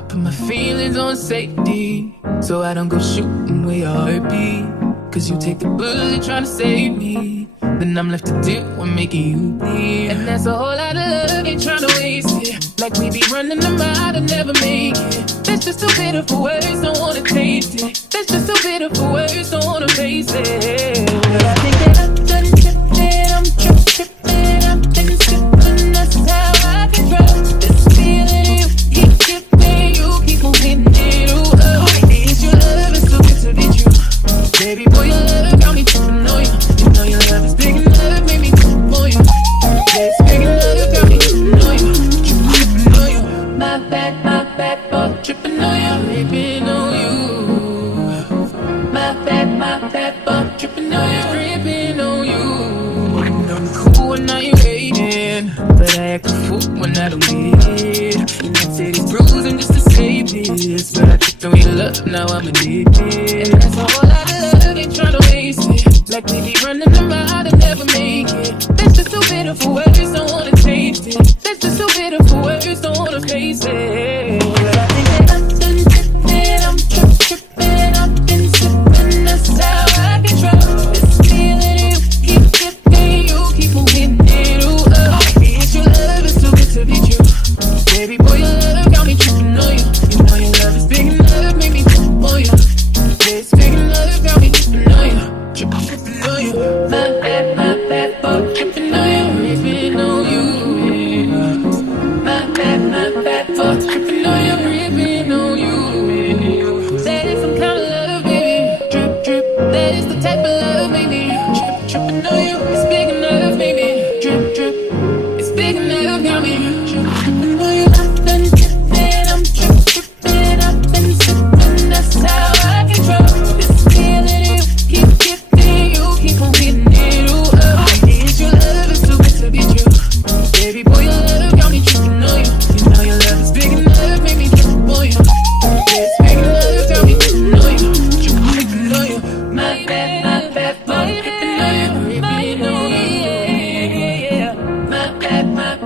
I put my feelings on safety, so I don't go shooting where your heart beat. Cause you take the bullet trying to save me, then I'm left to deal with making you bleed. And that's a whole lot of love, ain't trying to waste it. Like we be running them out and never make it. That's just too bitter for words, don't wanna taste it. That's just too bitter for words, don't wanna face it. But I think that I've done tripping, I'm tripping, I've been sipping, that's how I control this feeling. You keep tripping, you keep moving it, ooh, oh. It's your love, it's too good to be true. Baby boy, your love got me tripping on you. You know your love is big enough, made me trip on you. Yeah, it's big enough, got me tripping on you. Tripping on you. My bad, for tripping on you. Tripping on you. My bad, for tripping on you. Tripping on you. I'm cool when I ain't waiting, but I act a fool when I don't need it. And I say these bruising just to save this, but I tripped on your love, now I'm addicted. And that's a whole lot of love, ain't tryna waste it. Like we be running them out and never make it. That's just too bitter for words, don't wanna taste it. That's just too bitter for words, don't wanna face it. But I think that I've done tripping, I'm tripping, I've been sipping, that's how I control this feeling. You keep tripping, you keep moving it, ooh, oh. It's your love, it's too good to be true. Baby boy, your love got me tripping on you. You know your love is big enough, make me trip on you. Yeah, it's big enough, got me tripping on you. Tripping on you. My bad, for tripping on you. Tripping on you. My bad, for tripping on you. Tripping on you. That is some kind of love, baby. Drip, drip. That is the type of love, baby. Tripping on you. It's big enough, baby. Drip, drip. It's big enough, got me tripping on you. I've done tripping, I'm tripping, I've been sipping, that's how I control this feeling. You keep tripping, you keep moving it, ooh, oh. It's your love, it's too good to be true. Baby boy, your love got me tripping on you. You know your love is big enough, make me trip on you. Yeah, it's big enough, got me tripping on you. Tripping on you. My bad, for tripping on you. Tripping on you. My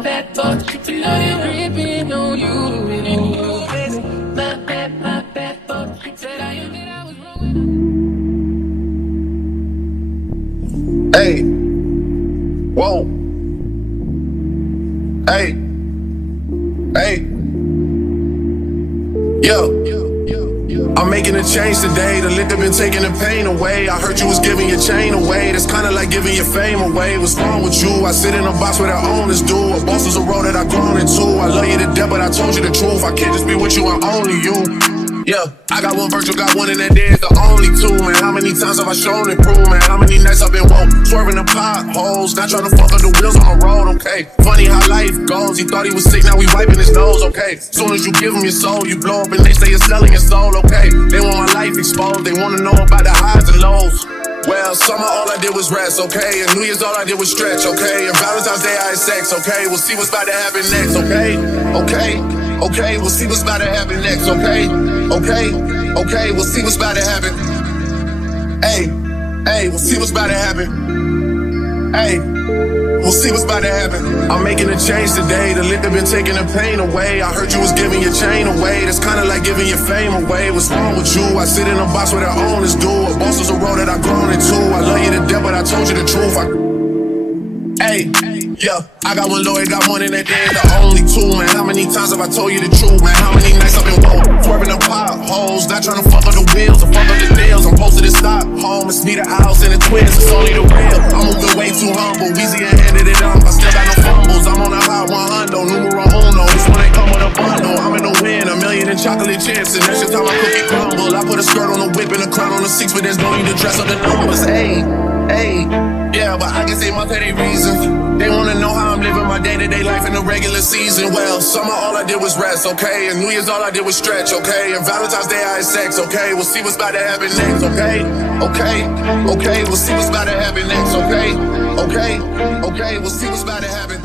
bad, for tripping on you. Tripping on you. My bad, for said I admit I was wrong. Hey, whoa, hey, hey, yo. I'm making a change today. The liquor been taking the pain away. I heard you was giving your chain away. That's kinda like giving your fame away. What's wrong with you? I sit in a box where the owners do. A boss is a role that I've grown into. I love you to death, but I told you the truth. I can't just be with you, I'm only you. Yeah, I got one virtual, got one, and that there's the only two, man. How many times have I shown and proved, man? How many nights I've been woke, swerving the potholes, not trying to fuck up the wheels on the road, okay? Funny how life goes, he thought he was sick, now we wiping his nose, okay? Soon as you give him your soul, you blow up and they say you're selling your soul, okay? They want my life exposed, they wanna know about the highs and lows. Well, summer all I did was rest, okay? And New Year's all I did was stretch, okay? And Valentine's Day I had sex, okay? We'll see what's about to happen next, okay? Okay, we'll see what's about to happen next, okay? Okay, we'll see what's about to happen. Hey, we'll see what's about to happen. Hey, we'll see what's about to happen. I'm making a change today. The liquor been taking the pain away. I heard you was giving your chain away. That's kinda like giving your fame away. What's wrong with you? I sit in a box where the owners do. A boss is a role that I've grown into. I love you to death, but I told you the truth. Hey, yeah, I got one lawyer, got one, and that they're the only two, man. How many times have I told you the truth, man? How many nights I've been woke, swerving the potholes, not trying to fuck up the wheels or fuck up the nails. I'm posted to stop home, it's me, the house, and the twins, it's only the real. I'm moving way too humble, easy and handed it up, I still got no fumbles. I'm on a hot 100, numero uno, this one ain't come with a bundle. I'm in the win, $1 million in chocolate chips, and that's just how my cookie crumble. I put a skirt on the whip and a crown on the 6, but there's no need to dress up the numbers, hey. Yeah, but I guess they must have their reasons. They wanna know how I'm living my day-to-day life in the regular season. Well, summer all I did was rest, okay? And New Year's all I did was stretch, okay? And Valentine's Day I had sex, okay? We'll see what's about to happen next, okay? We'll see what's about to happen next, okay? We'll see what's about to happen.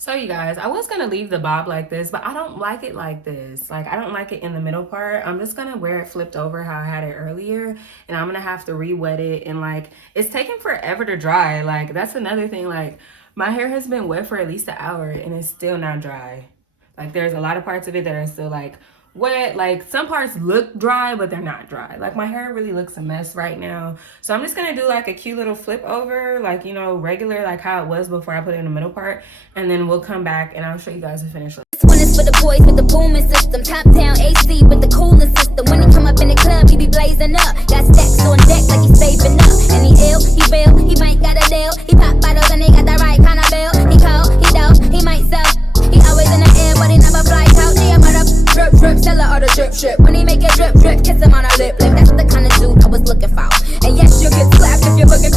So you guys, I was gonna leave the bob like this, but I don't like it like this. Like, I don't like it in the middle part. I'm just gonna wear it flipped over how I had it earlier, and I'm gonna have to re-wet it, and like, it's taking forever to dry. Like, that's another thing. Like, my hair has been wet for at least an hour and it's still not dry. Like there's a lot of parts of it that are still like wet. Like some parts look dry, but they're not dry. Like my hair really looks a mess right now. So I'm just gonna do like a cute little flip over, like, you know, regular, like how it was before I put it in the middle part. And then we'll come back and I'll show you guys the finished look. This one is for the boys with the booming system. Top down AC with the cooling system. When he come up in the club, he be blazing up. Got stacks on deck like he's saving up. And he ill, he real, he might got a deal. He pop bottles and they got the right kind of bill. He cold, he dope, he might sell. He always in the air, but he never flies out. Damn, on a drip, drip, seller or the drip, drip. When he make a drip, drip, kiss him on a lip, lip. That's the kind of dude I was looking for. And yes, you'll get slapped if you're looking.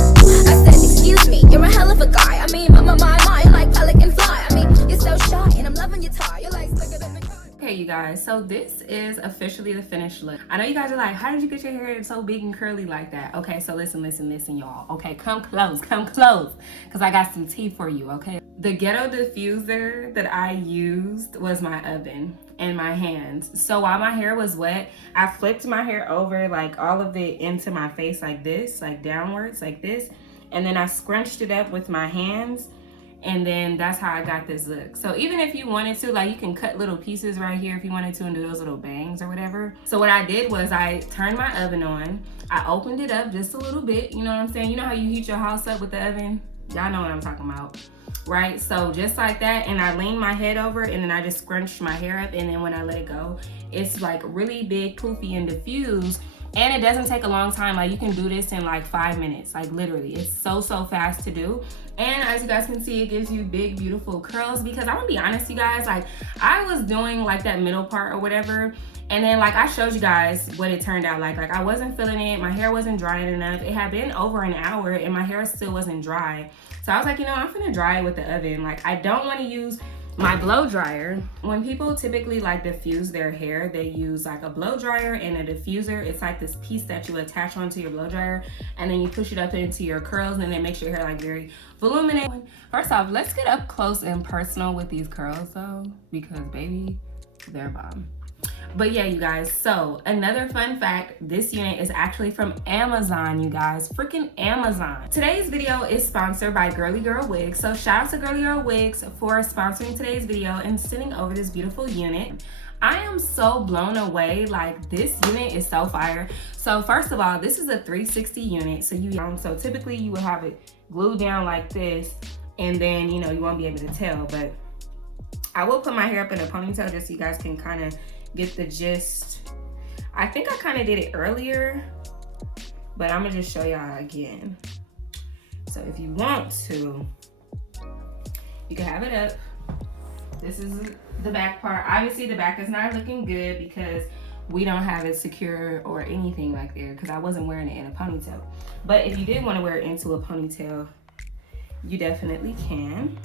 I said, excuse me, you're a hell of a guy. I mean, my, you're like pelican fly. I mean, you're so shy, and I'm loving your tie. You're like slicker than the car. Okay, you guys, so this is officially the finished look. I know you guys are like, how did you get your hair so big and curly like that? Okay, so listen, y'all. Okay, come close, because I got some tea for you, okay? The ghetto diffuser that I used was my oven and my hands. So while my hair was wet, I flipped my hair over, like all of it into my face like this, like downwards like this. And then I scrunched it up with my hands. And then that's how I got this look. So even if you wanted to, like you can cut little pieces right here if you wanted to and do those little bangs or whatever. So what I did was I turned my oven on. I opened it up just a little bit. You know what I'm saying? You know how you heat your house up with the oven? Y'all know what I'm talking about, right? So just like that, and I leaned my head over and then I just scrunched my hair up, and then when I let it go, it's like really big, poofy, and diffused. And it doesn't take a long time. Like you can do this in like 5 minutes, like literally. It's so fast to do. And as you guys can see, it gives you big, beautiful curls, because I'm gonna be honest, you guys, like I was doing like that middle part or whatever. And then like I showed you guys what it turned out like I wasn't feeling it. My hair wasn't drying enough. It had been over an hour and my hair still wasn't dry. So I was like, you know, I'm gonna dry it with the oven. Like I don't wanna use my blow dryer. When people typically like diffuse their hair, they use like a blow dryer and a diffuser. It's like this piece that you attach onto your blow dryer, and then you push it up into your curls, and it makes your hair like very voluminous. First off, let's get up close and personal with these curls though, because baby, they're bomb. But yeah, you guys, so another fun fact, this unit is actually from Amazon, you guys, freaking Amazon. Today's video is sponsored by Girlygirlwigs, so shout out to Girlygirlwigs for sponsoring today's video and sending over this beautiful unit. I am so blown away, like this unit is so fire. So first of all, this is a 360 unit, so typically you would have it glued down like this, and then, you know, you won't be able to tell, but I will put my hair up in a ponytail just so you guys can kind of get the gist. I think I kind of did it earlier, but I'm gonna just show y'all again. So if you want to, you can have it up. This is the back part. Obviously the back is not looking good because we don't have it secure or anything like there, because I wasn't wearing it in a ponytail. But if you did want to wear it into a ponytail, you definitely can.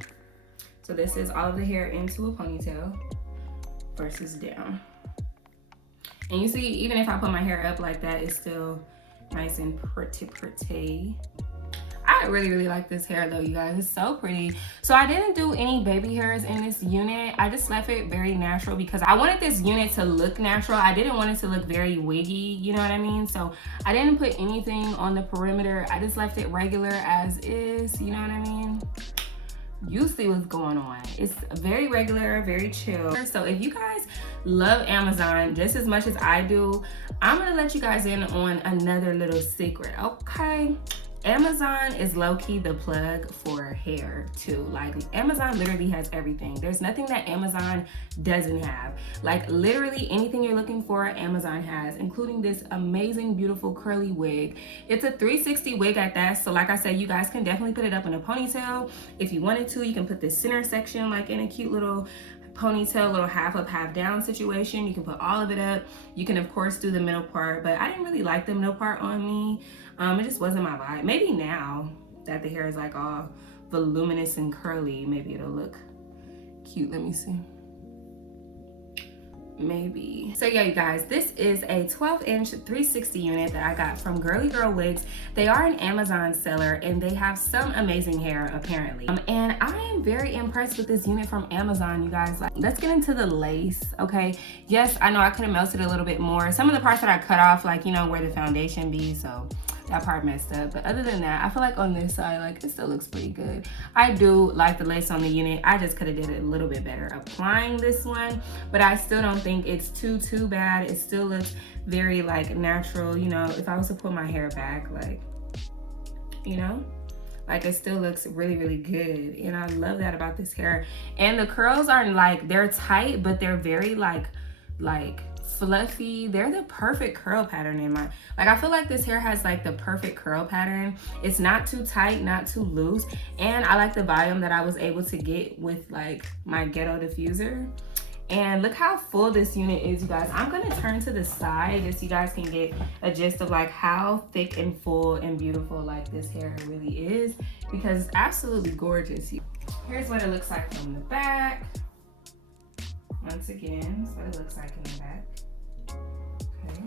So this is all of the hair into a ponytail versus down. And you see, even if I put my hair up like that, it's still nice and pretty. I really like this hair though, you guys. It's so pretty. So I didn't do any baby hairs in this unit. I just left it very natural because I wanted this unit to look natural. I didn't want it to look very wiggy, you know what I mean? So I didn't put anything on the perimeter. I just left it regular as is, you know what I mean? You see what's going on. It's very regular, very chill. So if you guys love Amazon just as much as I do, I'm gonna let you guys in on another little secret, okay? Amazon is low-key the plug for hair too. Like Amazon literally has everything. There's nothing that Amazon doesn't have. Like literally anything you're looking for, Amazon has, including this amazing, beautiful curly wig. It's a 360 wig at that. So like I said, you guys can definitely put it up in a ponytail. If you wanted to, you can put this center section like in a cute little ponytail, little half up, half down situation. You can put all of it up. You can of course do the middle part, but I didn't really like the middle part on me. It just wasn't my vibe. Maybe now that the hair is like all voluminous and curly, maybe it'll look cute. Let me see. Maybe. So yeah, you guys, this is a 12-inch 360 unit that I got from Girlygirlwigs. They are an Amazon seller and they have some amazing hair apparently. And I am very impressed with this unit from Amazon, you guys. Like, let's get into the lace, okay? Yes, I know I could have melted a little bit more. Some of the parts that I cut off, like, you know, where the foundation be, so that part messed up. But other than that, I feel like on this side, like it still looks pretty good. I do like the lace on the unit. I just could have did it a little bit better applying this one, but I still don't think it's too bad. It still looks very like natural. You know, if I was to pull my hair back, like, you know, like it still looks really good, and I love that about this hair. And the curls are like, they're tight, but they're very like fluffy. They're the perfect curl pattern in my, like, I feel like this hair has like the perfect curl pattern. It's not too tight, not too loose, and I like the volume that I was able to get with like my ghetto diffuser. And look how full this unit is, you guys. I'm gonna turn to the side just so you guys can get a gist of like how thick and full and beautiful like this hair really is, because it's absolutely gorgeous. Here's what it looks like from the back. Once again, that's what it looks like in the back. Okay.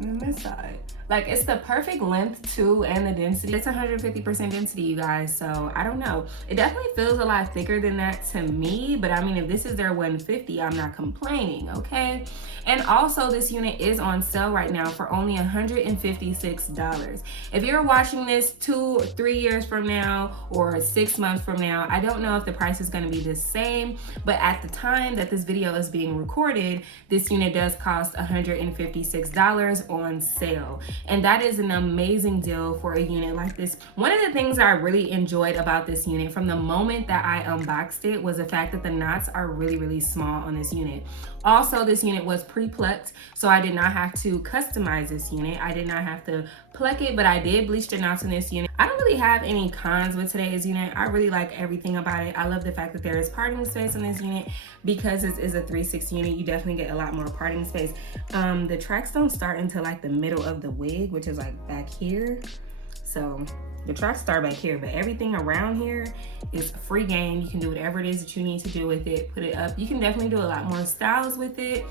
And then this side. Like, it's the perfect length too, and the density. It's 150% density, you guys, so I don't know. It definitely feels a lot thicker than that to me, but I mean, if this is their 150, I'm not complaining, okay? And also, this unit is on sale right now for only $156. If you're watching this 2 or 3 years from now or 6 months from now, I don't know if the price is gonna be the same, but at the time that this video is being recorded, this unit does cost $156 on sale. And that is an amazing deal for a unit like this. One of the things I really enjoyed about this unit from the moment that I unboxed it was the fact that the knots are really small on this unit. Also, this unit was pre-plucked, so I did not have to customize this unit. I did not have to pluck it, but I did bleach the knots in this unit. I don't really have any cons with today's unit. I really like everything about it. I love the fact that there is parting space in this unit. Because this is a 3/6 unit, you definitely get a lot more parting space. The tracks don't start until like the middle of the wig, which is like back here. So the tracks start back here, but everything around here is free game. You can do whatever it is that you need to do with it, put it up. You can definitely do a lot more styles with it.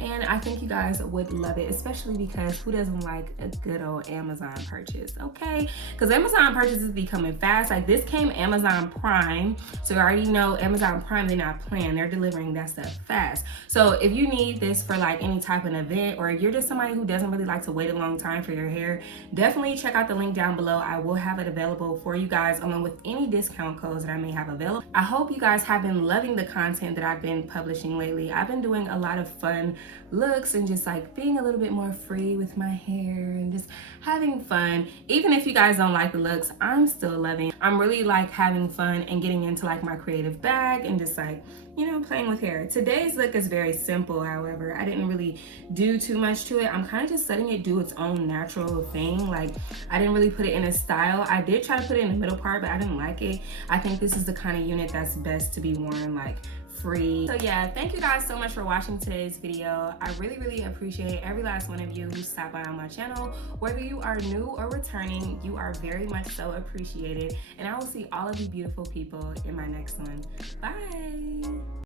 And I think you guys would love it, especially because who doesn't like a good old Amazon purchase, okay? Because Amazon purchases be coming fast. Like, this came Amazon Prime, so you already know Amazon Prime, they're not playing. They're delivering that stuff fast. So if you need this for like any type of event, or you're just somebody who doesn't really like to wait a long time for your hair, definitely check out the link down below. I will have it available for you guys, along with any discount codes that I may have available. I hope you guys have been loving the content that I've been publishing lately. I've been doing a lot of fun looks and just like being a little bit more free with my hair and just having fun. Even if you guys don't like the looks, I'm still loving. I'm really like having fun and getting into like my creative bag and just like, you know, playing with hair. Today's look is very simple, however. I didn't really do too much to it. I'm kind of just letting it do its own natural thing. Like, I didn't really put it in a style. I did try to put it in the middle part, but I didn't like it. I think this is the kind of unit that's best to be worn like free. So yeah, thank you guys so much for watching today's video. I really appreciate every last one of you who stopped by on my channel. Whether you are new or returning, you are very much so appreciated, and I will see all of you beautiful people in my next one. Bye.